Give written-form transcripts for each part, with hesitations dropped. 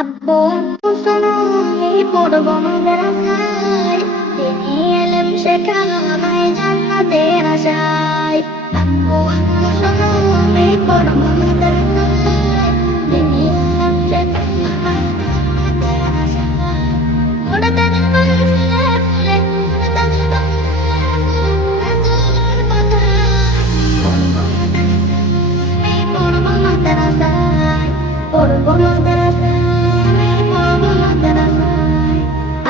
আব্বু আম্মু শোনো, আমি পড়বো মাদ্রাসায়, দিনী ইলম শেখানো আমায় জান্নাতের আশায়। আব্বু আম্মু শোনো, আমি পড়বো মাদ্রাসায়, দিনী ইলম শেখানো আমায় জান্নাতের আশায়। পড়তে দেবেন ফুলে ফুলে, পড়তে দেবেন রাসূলের কথায়। পড়বো মাদ্রাসায়, আমি পড়বো মাদ্রাসায়, পড়বো মাদ্রাসায়,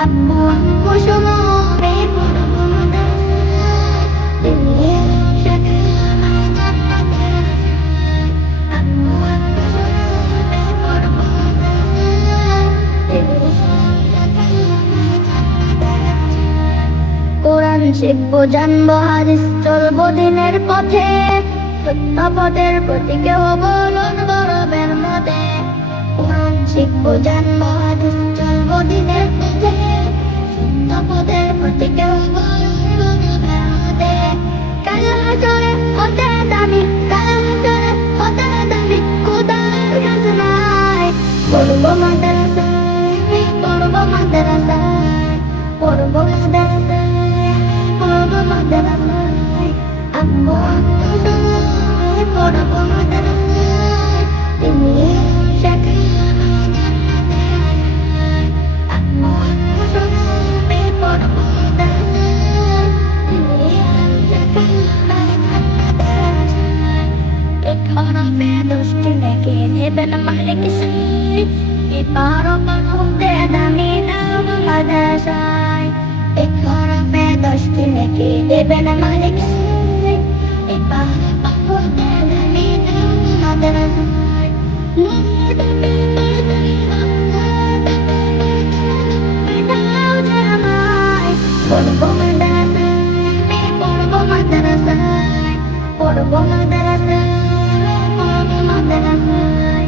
আব্বু আম্মু শোনো, আমি পড়বো মাদ্রাসায়, দিনী ইলম শেখানো আমায় জান্নাতের আশায়। আব্বু আম্মু শোনো, আমি পড়বো মাদ্রাসায়, দিনী ইলম শেখানো আমায় জান্নাতের আশায়। কোরআন শিখবো, জানবো হাদিস, চলবো দিনের পথে, সত্য পথের প্রতীকে হবো গর্বের মধ্যে। কোরআন শিখবো, জানবো হাদিস, চলবো দিনের পথে, সত্য পথের প্রতীকে হবো গর্বের মধ্যে। কাল হাসরে হতে দামি, কাল হাসরে হতে দামি খোদার খাজনায়। পড়বো মাদ্রাসায়, আমি পড়বো মাদ্রাসায়, পড়বো মাদ্রাসায়, পড়বো মাদ্রাসায়। আব্বু আম্মু শোনো, আমি পড়বো মাদ্রাসায়, দিনী ইলম শেখানো আমায় জান্নাতের আশায়। আব্বু আম্মু শোনো, আমি পড়বো মাদ্রাসায়, দিনী ইলম শেখানো আমায় জান্নাতের আশায়। এক হরফে 10টি নেকি দেবেন মালিক সাই, পারপার হতে দামি নাম মাদ্রাসায়। এক হরফে 10টি নেকি দেবেন মালিক সাই, পারপার হতে দামি নাম মাদ্রাসায়। নূর দেবে দাও জামাই, পড়বো মাদ্রাসায়, আমি পড়বো মাদ্রাসায়, পড়বো মাদ্রাসায়, পড়বো মাদ্রাসায়।